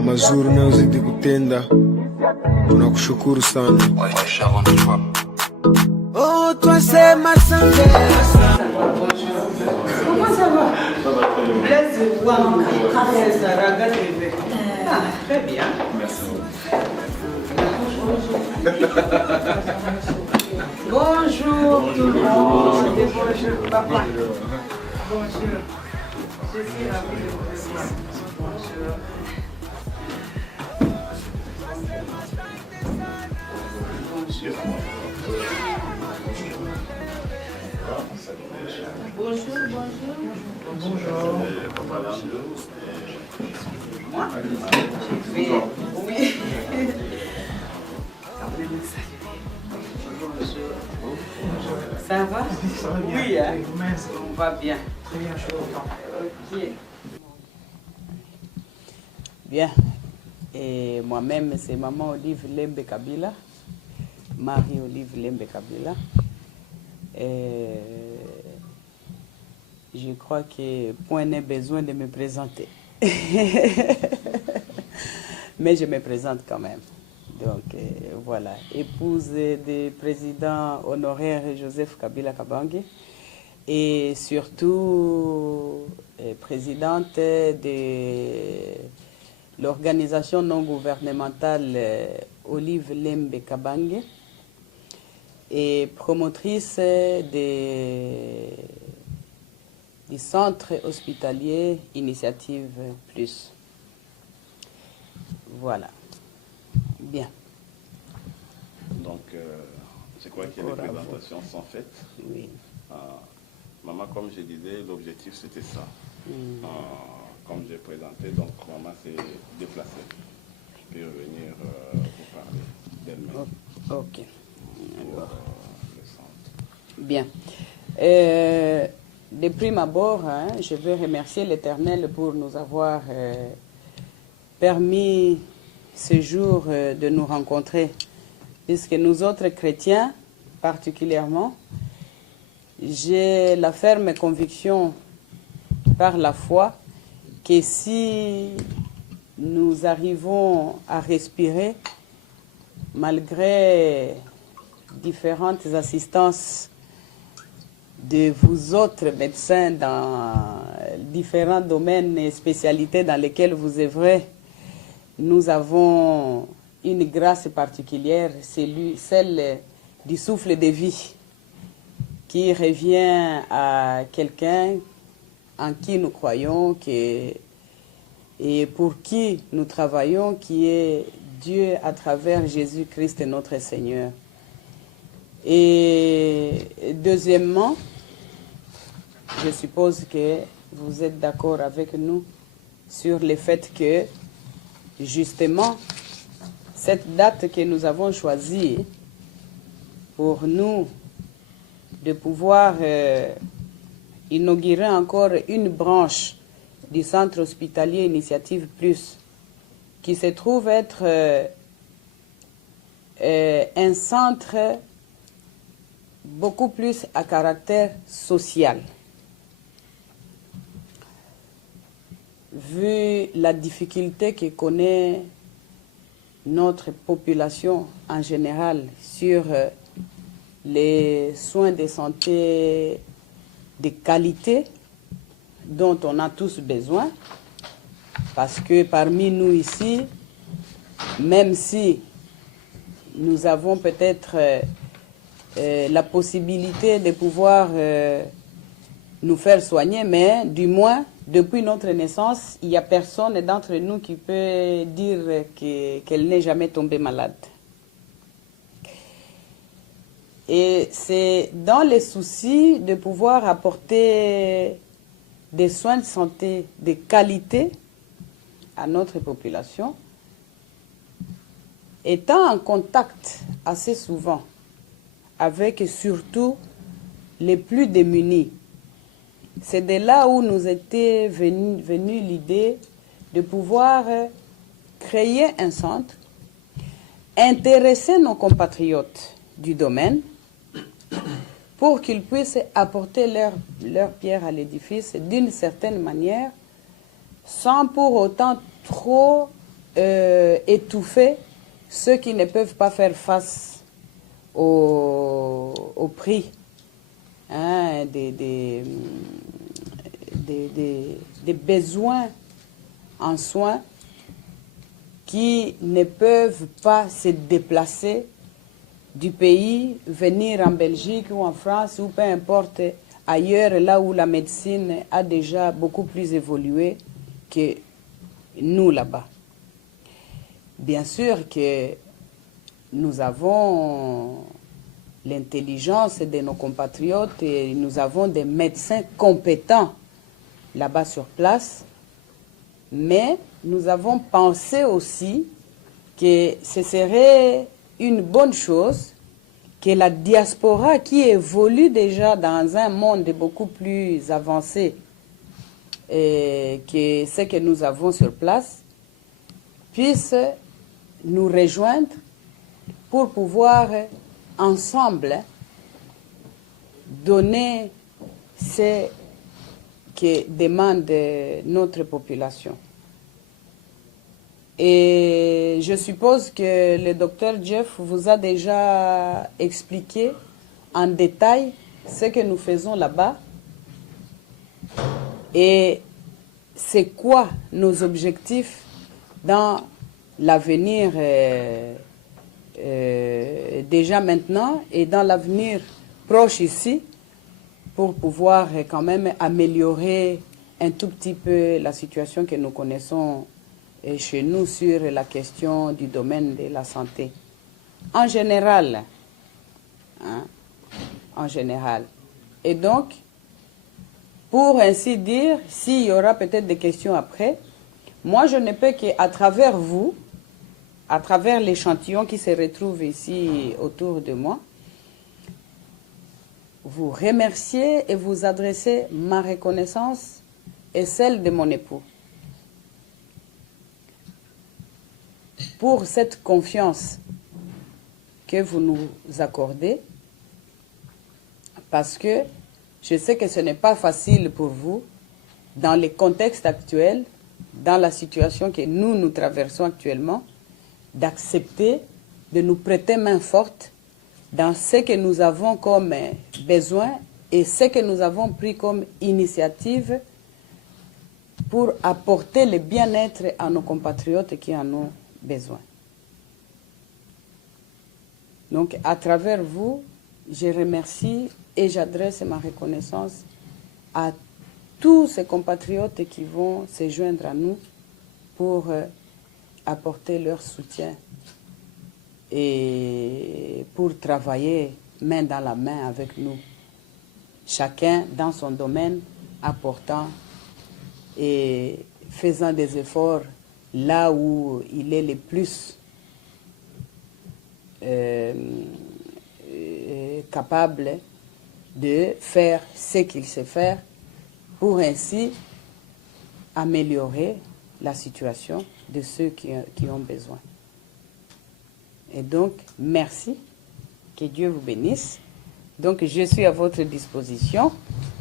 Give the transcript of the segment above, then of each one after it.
kwa mazuri unayozidi kutenda, tunakushukuru sana. Oh, twasema asante. Comment ça va? Ça va très bien. Blaise Wang, Saraga TV. Ah, très bien. Merci. Bonjour tout le monde. Bonjour papa. Bonjour. Je suis ravie de vous voir. Bonjour. Bonjour, bonjour. Bonjour. Moi, je vais... Oui. Bonjour. Ça va? Oui, hein? On va bien. Très bien, je suis content. Ok. Bien. Et moi-même, c'est maman Olive Lembe Kabila. Marie-Olive Lembe Kabila. Je crois que point n'est besoin de me présenter. Mais je me présente quand même. Donc voilà, épouse du président honoraire Joseph Kabila Kabange et surtout présidente de l'organisation non gouvernementale Olive Lembe Kabange et promotrice du centre hospitalier Initiative Plus. Voilà. Bien. Donc, je crois que les présentations sont faites. Oui. Maman, comme je disais, l'objectif c'était ça. Comme j'ai présenté, donc maman s'est déplacée pour venir vous parler d'elle-même. Ok. Pour le centre. Bien. De prime abord, je veux remercier l'Éternel pour nous avoir permis ce jour de nous rencontrer, puisque nous autres chrétiens, particulièrement, j'ai la ferme conviction par la foi que si nous arrivons à respirer, malgré différentes assistances de vous autres médecins dans différents domaines et spécialités dans lesquels vous œuvrez, nous avons une grâce particulière, celle du souffle de vie, qui revient à quelqu'un en qui nous croyons et pour qui nous travaillons, qui est Dieu à travers Jésus-Christ notre Seigneur. Et deuxièmement, je suppose que vous êtes d'accord avec nous sur le fait que justement, cette date que nous avons choisie pour nous de pouvoir inaugurer encore une branche du centre hospitalier Initiative Plus, qui se trouve être un centre beaucoup plus à caractère social. Vu la difficulté que connaît notre population en général sur les soins de santé de qualité dont on a tous besoin, parce que parmi nous ici, même si nous avons peut-être la possibilité de pouvoir nous faire soigner, mais du moins, depuis notre naissance, il n'y a personne d'entre nous qui peut dire qu'elle n'est jamais tombée malade. Et c'est dans les soucis de pouvoir apporter des soins de santé de qualité à notre population, étant en contact assez souvent avec surtout les plus démunis. C'est de là où nous était venue l'idée de pouvoir créer un centre, intéresser nos compatriotes du domaine pour qu'ils puissent apporter leur pierre à l'édifice d'une certaine manière, sans pour autant trop étouffer ceux qui ne peuvent pas faire face au prix hein, des besoins en soins qui ne peuvent pas se déplacer du pays, venir en Belgique ou en France ou peu importe ailleurs, là où la médecine a déjà beaucoup plus évolué que nous là-bas. Bien sûr que nous avons l'intelligence de nos compatriotes et nous avons des médecins compétents là-bas sur place, mais nous avons pensé aussi que ce serait une bonne chose que la diaspora qui évolue déjà dans un monde beaucoup plus avancé que ce que nous avons sur place puisse nous rejoindre pour pouvoir ensemble donner ce que demande notre population. Et je suppose que le docteur Jeff vous a déjà expliqué en détail ce que nous faisons là-bas et c'est quoi nos objectifs dans l'avenir déjà maintenant et dans l'avenir proche ici pour pouvoir quand même améliorer un tout petit peu la situation que nous connaissons chez nous sur la question du domaine de la santé. En général, hein, en général. Et donc, pour ainsi dire, s'il y aura peut-être des questions après, moi je ne peux qu'à travers vous, à travers l'échantillon qui se retrouve ici autour de moi, vous remercier et vous adresser ma reconnaissance et celle de mon époux pour cette confiance que vous nous accordez, parce que je sais que ce n'est pas facile pour vous, dans les contextes actuels, dans la situation que nous traversons actuellement, d'accepter de nous prêter main forte dans ce que nous avons comme besoin et ce que nous avons pris comme initiative pour apporter le bien-être à nos compatriotes qui en ont besoin. Donc, à travers vous, je remercie et j'adresse ma reconnaissance à tous ces compatriotes qui vont se joindre à nous pour apporter leur soutien et pour travailler main dans la main avec nous, chacun dans son domaine, apportant et faisant des efforts là où il est le plus capable de faire ce qu'il sait faire pour ainsi améliorer la situation de ceux qui ont besoin. Et donc, merci, que Dieu vous bénisse. Donc, je suis à votre disposition.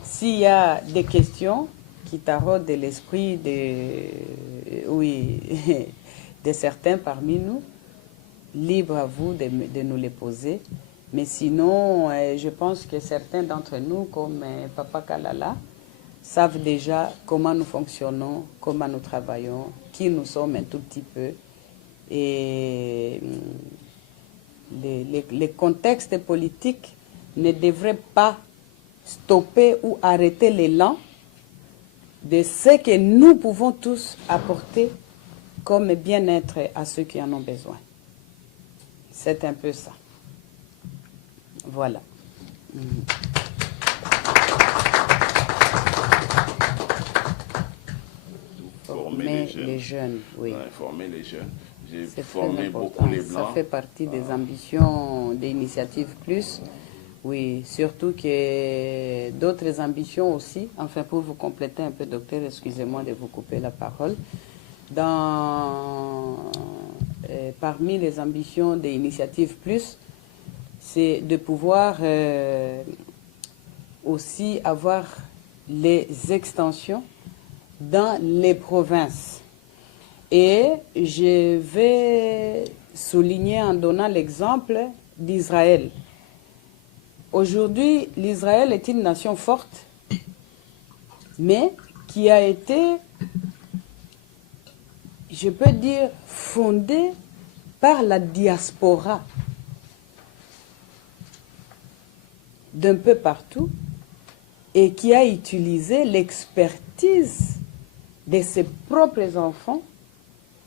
S'il y a des questions qui taraudent de l'esprit de certains parmi nous, libre à vous de nous les poser. Mais sinon, je pense que certains d'entre nous, comme Papa Kalala, savent déjà comment nous fonctionnons, comment nous travaillons, qui nous sommes un tout petit peu. Et les contextes politiques ne devraient pas stopper ou arrêter l'élan de ce que nous pouvons tous apporter comme bien-être à ceux qui en ont besoin. C'est un peu ça. Voilà. Former les jeunes, oui. Ouais, former les jeunes. J'ai C'est formé beaucoup les Blancs. Ça fait partie des ambitions d'Initiative Plus. Oui, surtout que d'autres ambitions aussi, enfin pour vous compléter un peu, docteur, excusez-moi de vous couper la parole. Parmi les ambitions d'Initiative Plus, c'est de pouvoir aussi avoir les extensions dans les provinces. Et je vais souligner en donnant l'exemple d'Israël. Aujourd'hui, l'Israël est une nation forte, mais qui a été, je peux dire, fondée par la diaspora d'un peu partout et qui a utilisé l'expertise de ses propres enfants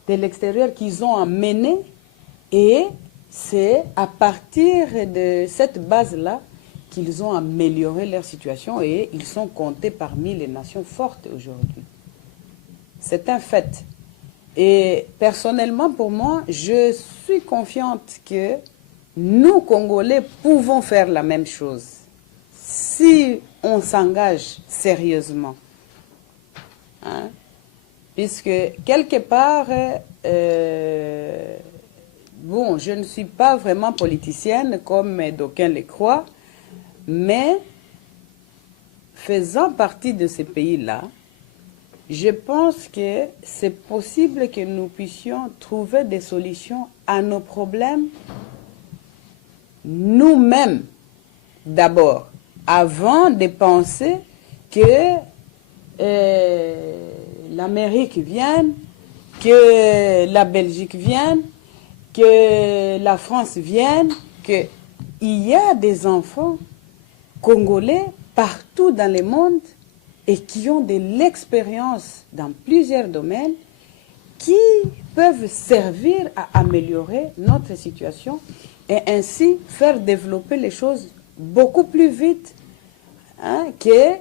de l'extérieur qu'ils ont amené, et c'est à partir de cette base-là qu'ils ont amélioré leur situation et ils sont comptés parmi les nations fortes aujourd'hui. C'est un fait. Et personnellement, pour moi, je suis confiante que nous, Congolais, pouvons faire la même chose si on s'engage sérieusement. Hein? Puisque, quelque part, bon, je ne suis pas vraiment politicienne comme d'aucuns le croient, mais faisant partie de ces pays-là, je pense que c'est possible que nous puissions trouver des solutions à nos problèmes nous-mêmes d'abord, avant de penser que l'Amérique vienne, que la Belgique vienne, que la France vienne, qu'il y a des enfants congolais partout dans le monde et qui ont de l'expérience dans plusieurs domaines qui peuvent servir à améliorer notre situation et ainsi faire développer les choses beaucoup plus vite, hein, que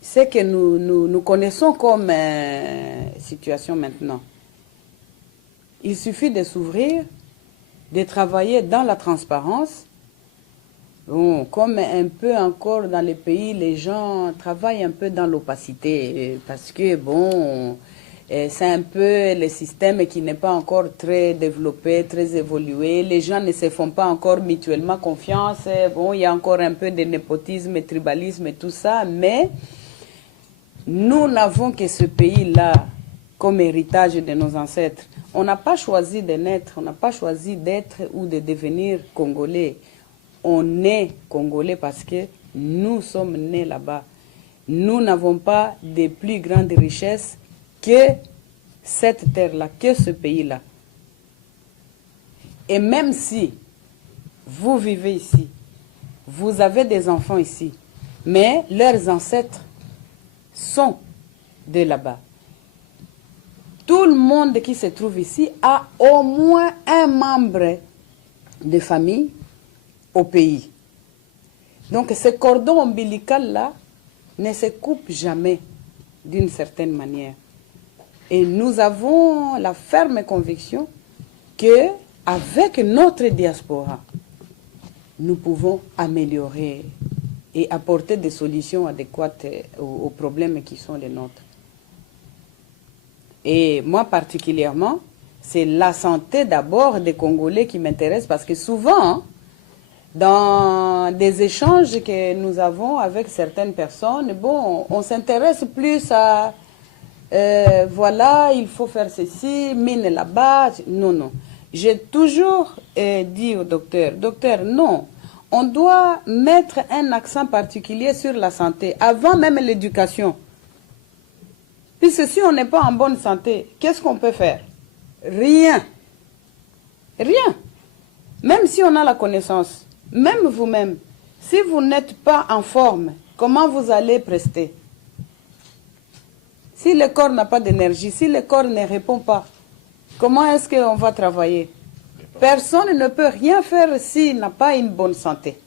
ce que nous connaissons comme situation maintenant. Il suffit de s'ouvrir, de travailler dans la transparence. Bon, comme un peu encore dans les pays, les gens travaillent un peu dans l'opacité parce que, bon, c'est un peu le système qui n'est pas encore très développé, très évolué. Les gens ne se font pas encore mutuellement confiance. Bon, il y a encore un peu de népotisme, tribalisme et tout ça, mais nous n'avons que ce pays-là comme héritage de nos ancêtres. On n'a pas choisi de naître, on n'a pas choisi d'être ou de devenir Congolais. On est Congolais parce que nous sommes nés là-bas. Nous n'avons pas de plus grandes richesses que cette terre-là, que ce pays-là. Et même si vous vivez ici, vous avez des enfants ici, mais leurs ancêtres sont de là-bas. Tout le monde qui se trouve ici a au moins un membre de famille au pays. Donc ce cordon ombilical-là ne se coupe jamais d'une certaine manière. Et nous avons la ferme conviction qu'avec notre diaspora, nous pouvons améliorer et apporter des solutions adéquates aux problèmes qui sont les nôtres. Et moi particulièrement, c'est la santé d'abord des Congolais qui m'intéresse parce que souvent, dans des échanges que nous avons avec certaines personnes, bon, on s'intéresse plus à voilà, il faut faire ceci, mine là-bas. Non, non. J'ai toujours dit au docteur, non, on doit mettre un accent particulier sur la santé, avant même l'éducation. Puisque si on n'est pas en bonne santé, qu'est-ce qu'on peut faire? Rien. Rien. Même si on a la connaissance, même vous-même, si vous n'êtes pas en forme, comment vous allez prester? Si le corps n'a pas d'énergie, si le corps ne répond pas, comment est-ce qu'on va travailler? Personne ne peut rien faire s'il n'a pas une bonne santé.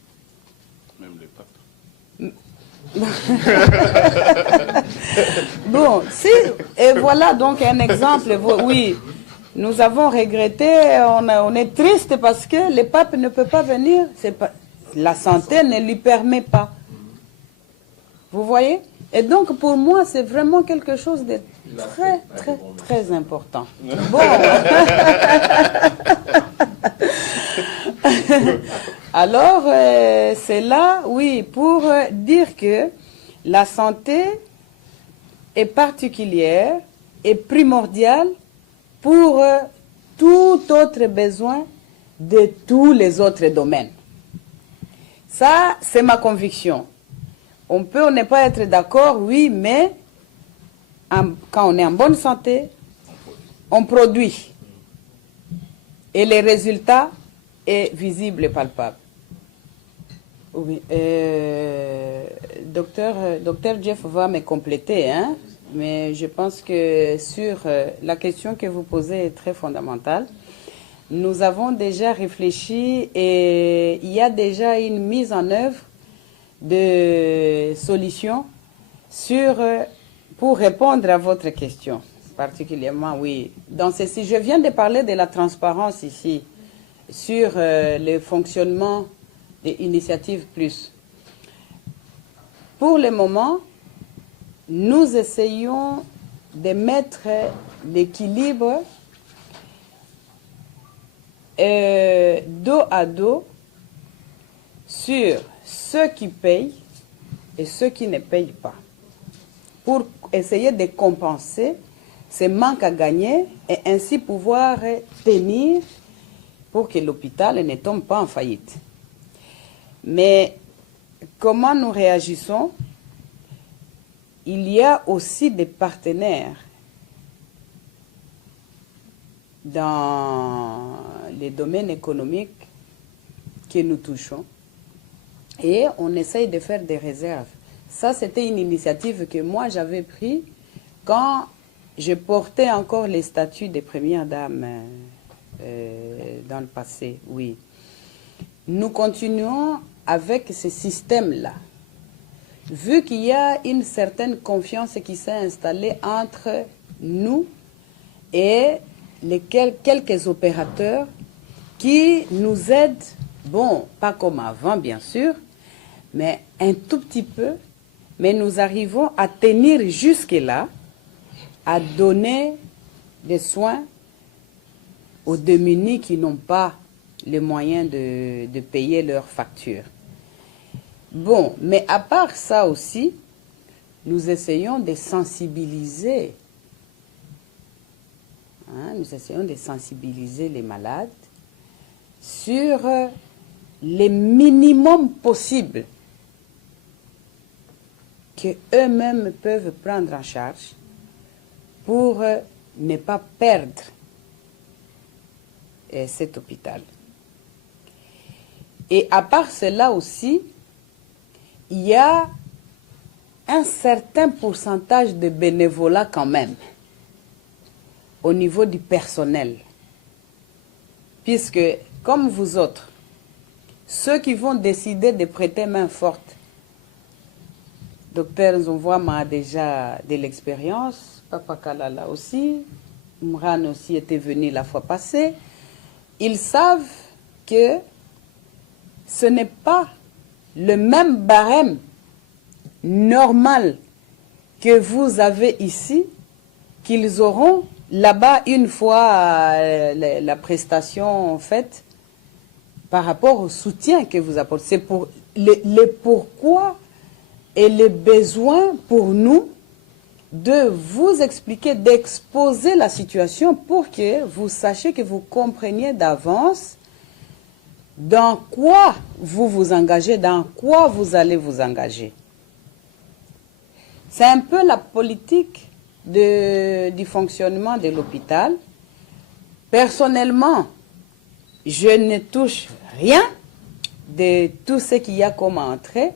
Même les papes. Bon, si, et voilà donc un exemple. Oui, nous avons regretté, on est triste parce que le pape ne peut pas venir. La santé ne lui permet pas. Vous voyez? Et donc pour moi, c'est vraiment quelque chose de très, très, très important. Bon. Alors, c'est là, oui, pour dire que la santé est particulière est primordial pour tout autre besoin de tous les autres domaines. Ça, c'est ma conviction. On peut ne pas être d'accord, oui, mais quand on est en bonne santé, on produit. Et les résultats est visible et palpable. Oui, docteur Jeff va me compléter, hein, mais je pense que sur la question que vous posez est très fondamentale. Nous avons déjà réfléchi et il y a déjà une mise en œuvre de solutions pour répondre à votre question. Particulièrement, oui. Dans ceci, je viens de parler de la transparence ici, sur le fonctionnement des initiatives plus. Pour le moment, nous essayons de mettre l'équilibre dos à dos sur ceux qui payent et ceux qui ne payent pas, pour essayer de compenser ces manques à gagner et ainsi pouvoir tenir pour que l'hôpital ne tombe pas en faillite. Mais comment nous réagissons? Il y a aussi des partenaires dans les domaines économiques que nous touchons et on essaye de faire des réserves. Ça, c'était une initiative que moi j'avais prise quand je portais encore les statuts des premières dames dans le passé, oui. Nous continuons avec ce système-là. Vu qu'il y a une certaine confiance qui s'est installée entre nous et quelques opérateurs qui nous aident, bon, pas comme avant bien sûr, mais un tout petit peu, mais nous arrivons à tenir jusque-là, à donner des soins aux démunis qui n'ont pas les moyens de payer leurs factures. Bon, mais à part ça aussi, nous essayons de sensibiliser. Nous essayons de sensibiliser les malades sur les minimums possibles qu'eux-mêmes peuvent prendre en charge pour ne pas perdre cet hôpital. Et à part cela aussi, il y a un certain pourcentage de bénévolat quand même au niveau du personnel. Puisque, comme vous autres, ceux qui vont décider de prêter main forte, Docteur Nzonvoama a déjà de l'expérience, Papa Kalala aussi, Mran aussi était venu la fois passée, ils savent que ce n'est pas le même barème normal que vous avez ici, qu'ils auront là-bas une fois la prestation faite par rapport au soutien que vous apportez. C'est pour le pourquoi et le besoin pour nous de vous expliquer, d'exposer la situation pour que vous sachiez, que vous compreniez d'avance dans quoi vous vous engagez, dans quoi vous allez vous engager. C'est un peu la politique du fonctionnement de l'hôpital. Personnellement, je ne touche rien de tout ce qu'il y a comme entrée.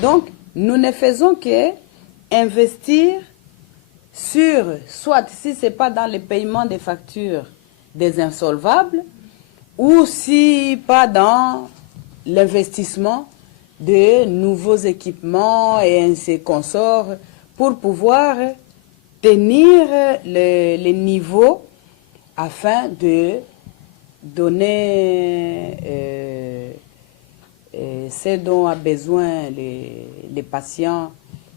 Donc, nous ne faisons que investir sur, soit si ce n'est pas dans le paiement des factures des insolvables, ou si pas dans l'investissement de nouveaux équipements et ainsi consorts pour pouvoir tenir le niveau afin de donner ce dont a besoin les patients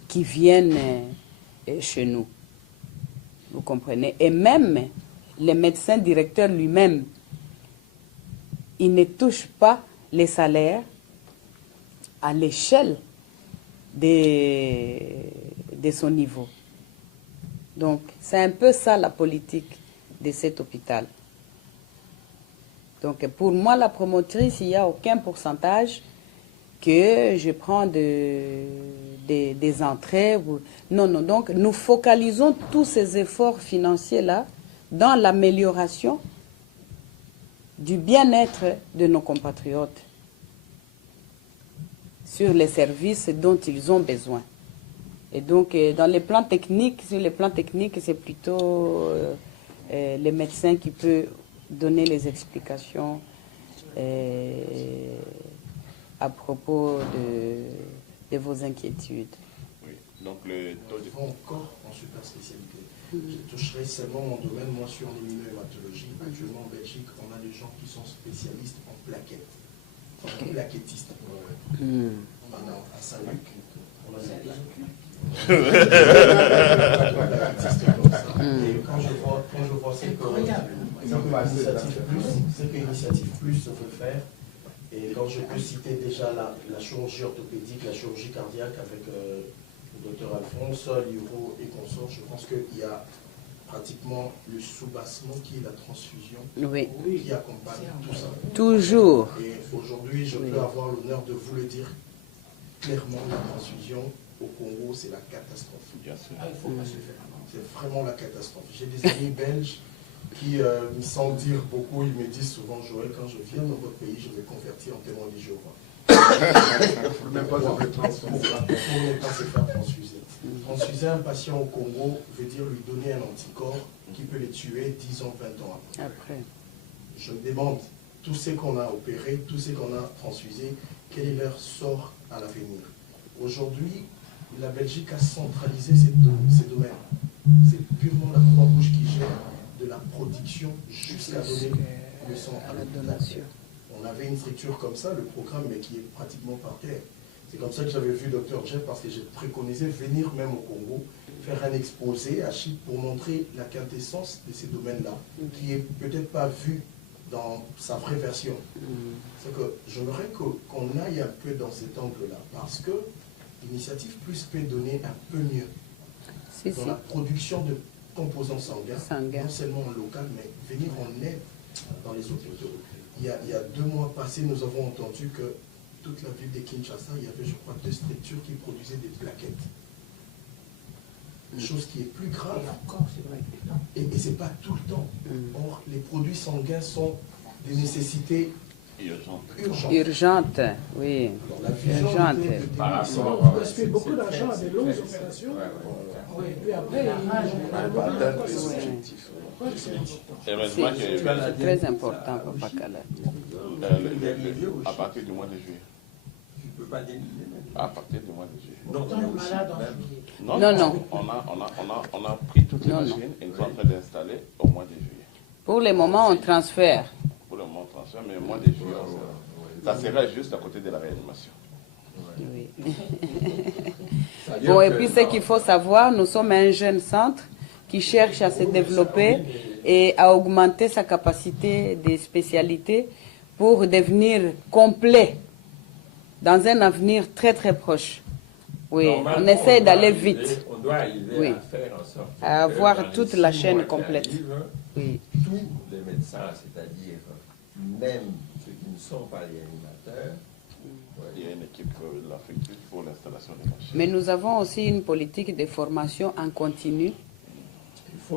qui viennent chez nous. Vous comprenez? Et même le médecin directeur lui-même, il ne touche pas les salaires à l'échelle de son niveau. Donc, c'est un peu ça la politique de cet hôpital. Donc, pour moi, la promotrice, il n'y a aucun pourcentage que je prends des entrées. Non, non. Donc, nous focalisons tous ces efforts financiers-là dans l'amélioration du bien-être de nos compatriotes sur les services dont ils ont besoin. Et donc, dans les plans techniques, sur les plans techniques, c'est plutôt les médecins qui peuvent donner les explications à propos de vos inquiétudes. Oui. Donc, le taux de... Encore en super spécialité. Je toucherai seulement mon domaine, moi, sur l'immunohématologie. Actuellement, en Belgique, on a des gens qui sont spécialistes en plaquettes. Plaquettistes. On en a à Saint-Luc. On a des plaquettistes comme ça. Et quand je vois ce que Initiative Plus veut faire, et quand je peux citer déjà la chirurgie orthopédique, la chirurgie cardiaque avec le docteur Alphonse, Liro et consorts, je pense qu'il y a pratiquement le soubassement qui est la transfusion, qui accompagne tout ça. Toujours. Et aujourd'hui, je peux avoir l'honneur de vous le dire clairement, la transfusion au Congo, c'est la catastrophe. Bien sûr. C'est vraiment la catastrophe. J'ai des amis belges qui, sans dire beaucoup, ils me disent souvent, Joël, quand je viens dans votre pays, je vais convertir en témoin de Jéhovah. Pour ne pas se faire transfuser. Transfuser un patient au Congo veut dire lui donner un anticorps qui peut les tuer 10 ans, 20 ans après. Je me demande, tous ceux qu'on a opérés, tous ceux qu'on a transfusés, quel est leur sort à l'avenir? Aujourd'hui, la Belgique a centralisé ces domaines. C'est purement la Croix-Rouge qui gère de la production jusqu'à donner le sang à la donation. On avait une structure comme ça, le programme, mais qui est pratiquement par terre. C'est comme ça que j'avais vu Dr Jeff, parce que j'ai préconisé venir même au Congo, faire un exposé à Chypre pour montrer la quintessence de ces domaines-là, qui n'est peut-être pas vu dans sa vraie version. C'est que j'aimerais qu'on aille un peu dans cet angle-là, parce que l'Initiative Plus peut donner un peu mieux dans la production de composants sanguins, non seulement en local, mais venir en aide dans les hôpitaux. Il y a 2 mois passés, nous avons entendu que toute la ville de Kinshasa, il y avait, je crois, 2 structures qui produisaient des plaquettes. Chose qui est plus grave. Et ce n'est pas tout le temps. Or, les produits sanguins sont des nécessités urgentes. Oui. Alors, la vision on gaspille beaucoup d'argent à des longues opérations. Et puis après, c'est très important, Papa Kala. À partir du mois de juillet. À partir du mois de juillet. Non. On a pris toutes les machines et nous sommes en train d'installer au mois de juillet. Pour le moment, on transfère. Pour le moment, on transfère, mais au mois de juillet, ça sera juste à côté de la réanimation. Oui. Bon, et puis ce qu'il faut savoir, nous sommes un jeune centre qui cherche à se développer et à augmenter sa capacité de spécialité pour devenir complet dans un avenir très très proche. Oui, on essaie d'aller vite. On doit arriver à faire en sorte à avoir toute la chaîne complète. Oui. Tous les médecins, c'est-à-dire même ceux qui ne sont pas les animateurs. Il y a une équipe de l'Afrique pour l'installation des machines. Mais nous avons aussi une politique de formation en continu.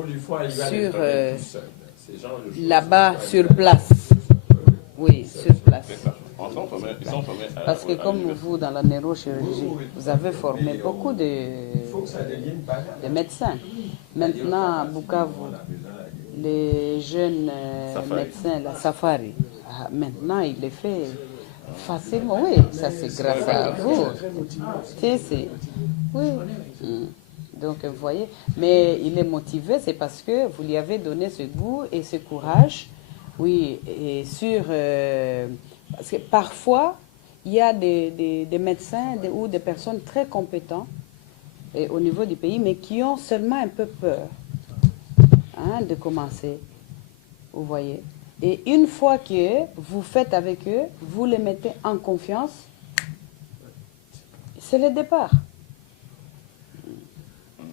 Il faut arriver à sur là-bas, sur place. Oui, sur place. Ils sont formés Parce que comme vous, dans la neurochirurgie, vous avez formé beaucoup de médecins. Maintenant, à Bukavu, les jeunes médecins, la Safari, maintenant, il les fait facilement. Oui, ça c'est grâce à vous. Oui. Donc, vous voyez, mais il est motivé, c'est parce que vous lui avez donné ce goût et ce courage. Oui, et parce que parfois, il y a des médecins ou des personnes très compétentes au niveau du pays, mais qui ont seulement un peu peur de commencer. Vous voyez. Et une fois que vous faites avec eux, vous les mettez en confiance, c'est le départ.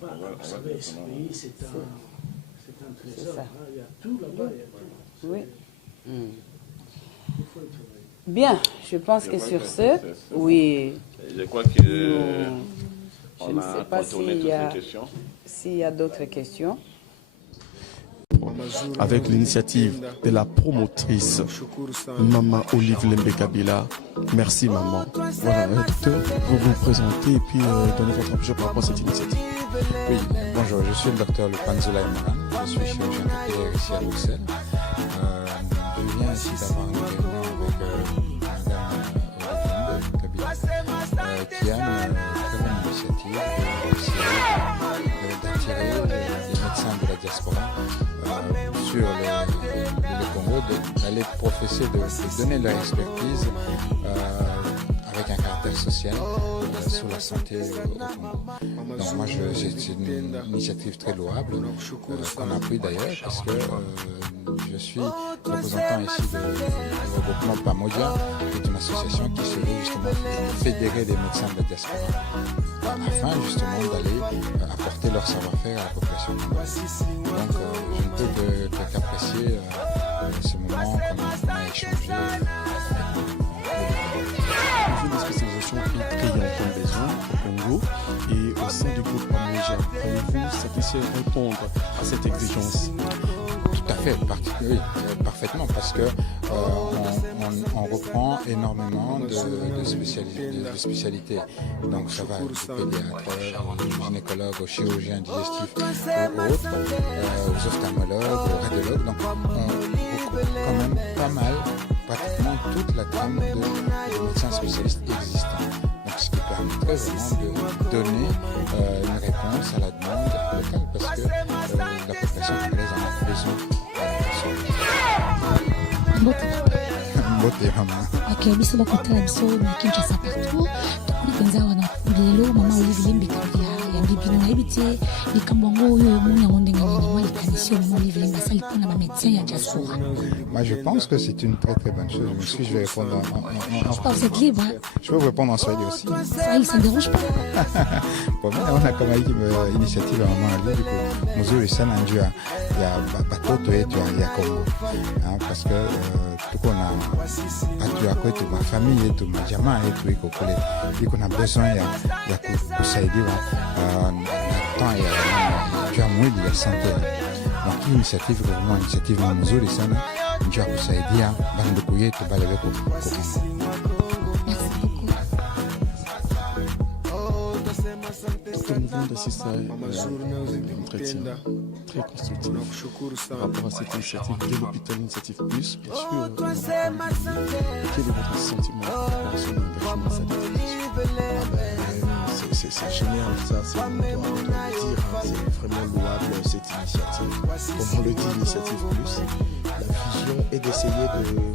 Vous savez, ce pays, c'est un trésor. ça. Il y a tout là-bas. Il y a tout. Oui. Il faut y travailler. Bien, je pense que sur ce, oui, Je crois que je on ne a sais pas contourné toutes ces questions. s'il y a d'autres questions. Avec l'initiative de la promotrice Maman Olive Lembe Kabila. Merci maman. Voilà, docteur, vous vous présentez et puis donnez votre opinion par rapport à cette initiative. Oui, bonjour, je suis le docteur Lupanzola Emran, je suis chirurgien capillaire ici à Bruxelles. Je viens ici d'avoir une réunion avec Madame Olive Kabila, qui a une très bonne initiative d'attirer les médecins de la diaspora sur le Congo, d'aller professer, de donner leur expertise avec un caractère social sur la santé au Congo. Donc moi, c'est une initiative très louable qu'on appuie d'ailleurs parce que je suis représentant ici du regroupement PAMODIA, qui est une association qui se veut justement fédérer les médecins de la diaspora afin justement d'aller apporter leur savoir-faire à la population congolaise. Donc je ne peux qu'apprécier ce moment qu'on a échangé. Une spécialisation est très en besoin au Congo et au sein du groupe PAMODIA. Pouvez-vous satisfaire répondre à cette exigence? Tout à fait, oui, parfaitement, parce que on reprend énormément de spécialités. Donc ça va du pédiatre, au gynécologue, au chirurgien digestif, aux autres, aux ophtalmologues, aux radiologues. Donc on recoupe quand même pas mal, pratiquement toute la trame de médecins spécialistes existants. Donc ce qui permettrait vraiment de donner une réponse à la demande locale, parce que la population congolaise en a besoin. Mbote mama. Ok, biso bakotala biso na Kinshasa partout. Tokuli penza wana lelo mama Olive Lembe Kabila ya bibino na ebite likambo ngo oyo moni yango ndenge nini moi likanisi mama Olive Lembe asali mpona ba médecin ya diaspora. Moi je pense que c'est une très très bonne chose. Je me suis, je vais répondre Vous êtes libre. Je peux vous répondre en Swahili aussi. Swahili, ça ne dérange pas. Bon, on a kama hiki initiative ya mama Olive iko mzuri sana njoo ya batoto yetu ya Kongo. Parce que tuko na watu ya kwetu, mafamili yetu, majamaa yetu iko kule, iko na besoin ya kusaidiwa na temps ya mwili ya sante. Donc hii initiative kwa mama initiative nzuri sana njoo ya kusaidia bandugu yetu bale beko Kongo. Nous venons d'assister à un entretien très constructif par rapport à cette initiative de l'hôpital Initiative Plus. Bien sûr, quel est votre sentiment par rapport à son engagement, à sa détermination? C'est génial, ça, on doit le dire, c'est vraiment louable cette initiative. Comme on le dit, Initiative Plus, la vision est d'essayer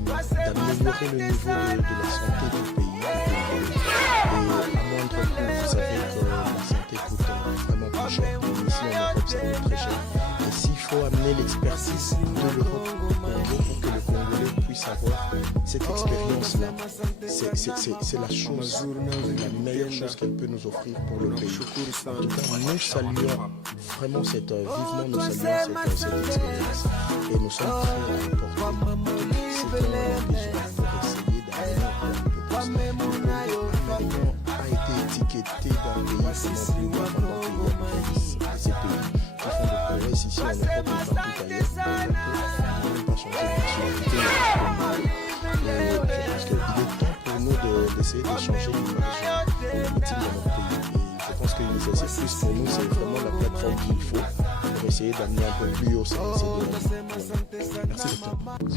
d'améliorer le niveau de la santé du pays. Et à moindre coût, vous savez que la santé coûte vraiment plus cher. Ici en Europe, ça coûte très cher. Et s'il faut amener l'expertise de l'Europe au Congo pour que le Congolais puisse avoir cette expérience-là, c'est la chose, la meilleure chose qu'elle peut nous offrir pour le pays. En tout cas, nous saluons vraiment vivement nous saluons cette expérience. Et nous sommes très importants. C'est vraiment un besoin pour essayer d'amener un peu plus. A été étiqueté d'un pays comme plus bas pendant qu'il y a ces pays qui font des progrès ici en Europe et partout ailleurs. On ne peut pas changer d'actualité. Et je pense qu'il est temps pour nous d'essayer de changer l'image politique de notre pays. Et je pense que l'Initiative Plus pour nous, c'est vraiment la plateforme qu'il faut pour essayer d'amener un peu plus haut ces domaines.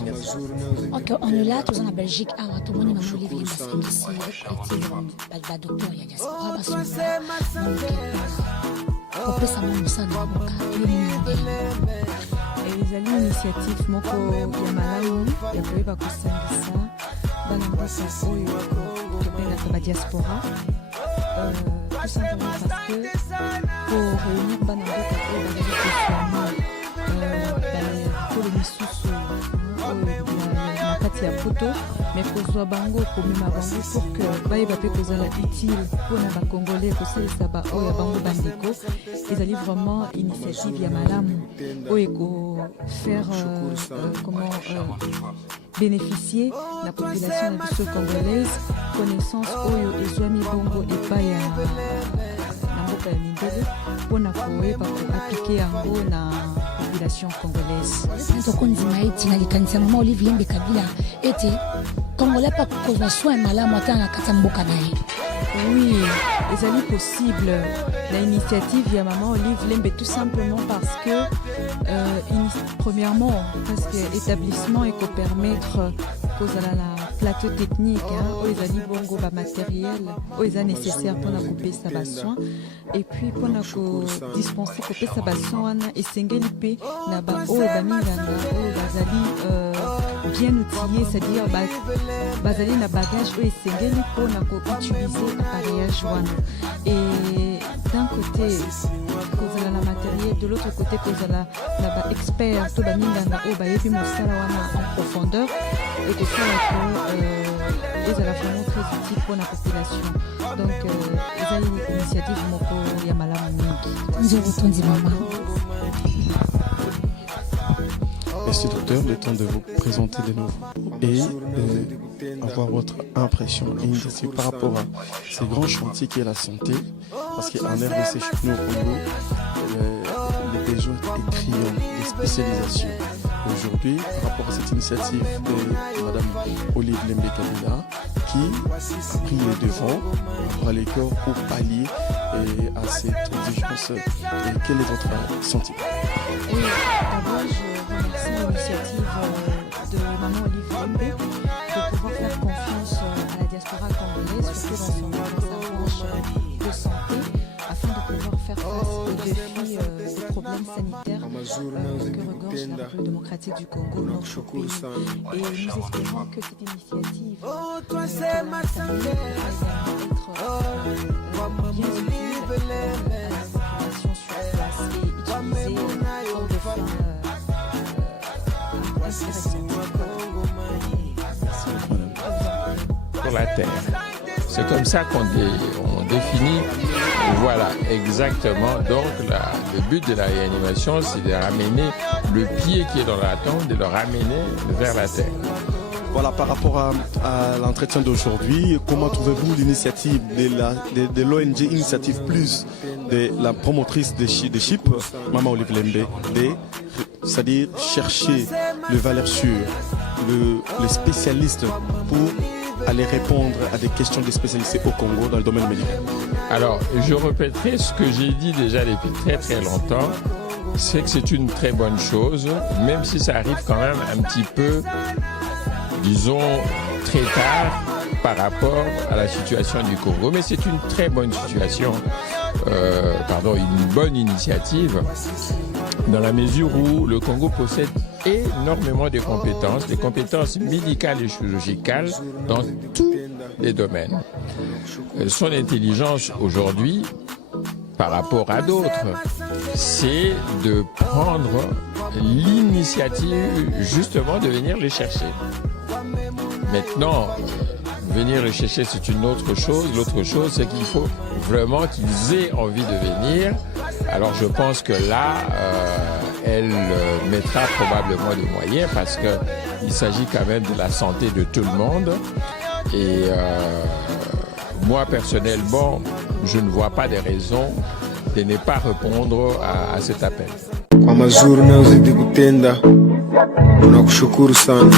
Merci docteur. Ok, on est là, tous en Belgique, à Watomoni, maman Olive Lembe ici, collectif ba docteur ya diaspora basonga. Donc kopesa mo musana moka yo munde. Ezali initiative moko ya malamu ya koyeba kosangisa bana mboka oyo tobengaka badiaspora, tout simplement parce que pour réunir bana mboka oyo bazali kosoigner bakolo misusu oyo na kati kati ya poto mais kozwa bango komema bango pour que bayeba mpe kozala utile mpona bacongolais kosalisa baoyo ya bango bandeko ezali vraiment initiative ya malamu oyo ekofaire bénéficier la population na biso congolaise connaissance oyo ezwami bongo epai ya mboka ya mindele mpona koyeba koaplike yango na population congolaise. tokondima eti na likanisa mama Olive Lembe Kabila ete congolais pa kozwa soin malamu ata na kati ya mboka na ye. Oui, ezali possible la initiative ya maman Olive Lembe tout simplement parce que premièrement parce que établissement et permettre kozala la plateau technique oyo ezali bongo matériel oyo eza nécessaire mpona kopesa basoin et puis mpona kodispense kopesa basoin wana esengeli mpe na baoyo baminganga oyo bazali bien outillé, c'est-à-dire bazali na bagage oyo esengeli mpona koutiliser appareillage wana et d'un côté kozala na matériel de l'autre côté kozala na baexpert to baminganga oyo bayebi mosala wana en profondeur et kosala ko ezala vraiment très utile pour la population donc ezali initiative moko ya malamu mingi. Nzobotondi mama. Merci docteur, le temps de vous présenter de nouveau et avoir votre impression et initiative par rapport à ces grands chantiers qui est la santé, parce qu'en RDC chez nous au Congo, le besoin est criant des spécialisations. Aujourd'hui, par rapport à cette initiative de Madame Olive Lembe Kabila, qui a pris les devants pour aller corps pour pallier à cette exigence. Quel est votre sentiment? Oui, d'abord je remercie l'initiative de Maman Olive Lembe de pouvoir faire confiance à la diaspora congolaise, surtout dans sa branche de santé, afin de pouvoir faire face aux défis des problèmes sanitaires que regorge la République démocratique du Congo, notre pays. Et nous espérons que cette initiative pourra également être bien utile à la population sur place et utilisée pour des fins intéressantes. Sur la terre. C'est comme ça qu'on définit, voilà, exactement. Donc, le but de la réanimation, c'est de ramener le pied qui est dans la tombe, de le ramener vers la terre. Voilà, par rapport à l'entretien d'aujourd'hui, comment trouvez-vous l'initiative de l'ONG Initiative Plus, de la promotrice de CHIP, Maman Olive Lembe, c'est-à-dire chercher les valeurs sûres, les spécialistes pour aller répondre à des questions des spécialistes au Congo dans le domaine médical? Alors, je répéterai ce que j'ai dit déjà depuis très très longtemps, c'est que c'est une très bonne chose, même si ça arrive quand même un petit peu, disons, très tard par rapport à la situation du Congo. Mais c'est une très bonne situation, une bonne initiative, dans la mesure où le Congo possède énormément de compétences, des compétences médicales et chirurgicales dans tous les domaines. Son intelligence aujourd'hui, par rapport à d'autres, c'est de prendre l'initiative justement de venir les chercher. Maintenant, venir les chercher, c'est une autre chose. L'autre chose, c'est qu'il faut vraiment qu'ils aient envie de venir. Alors je pense que là, elle mettra probablement des moyens parce qu'il s'agit quand même de la santé de tout le monde. Et moi, personnellement, je ne vois pas de raison de ne pas répondre à cet appel. Kwa mazuri unayozidi kutenda, tunakushukuru sana.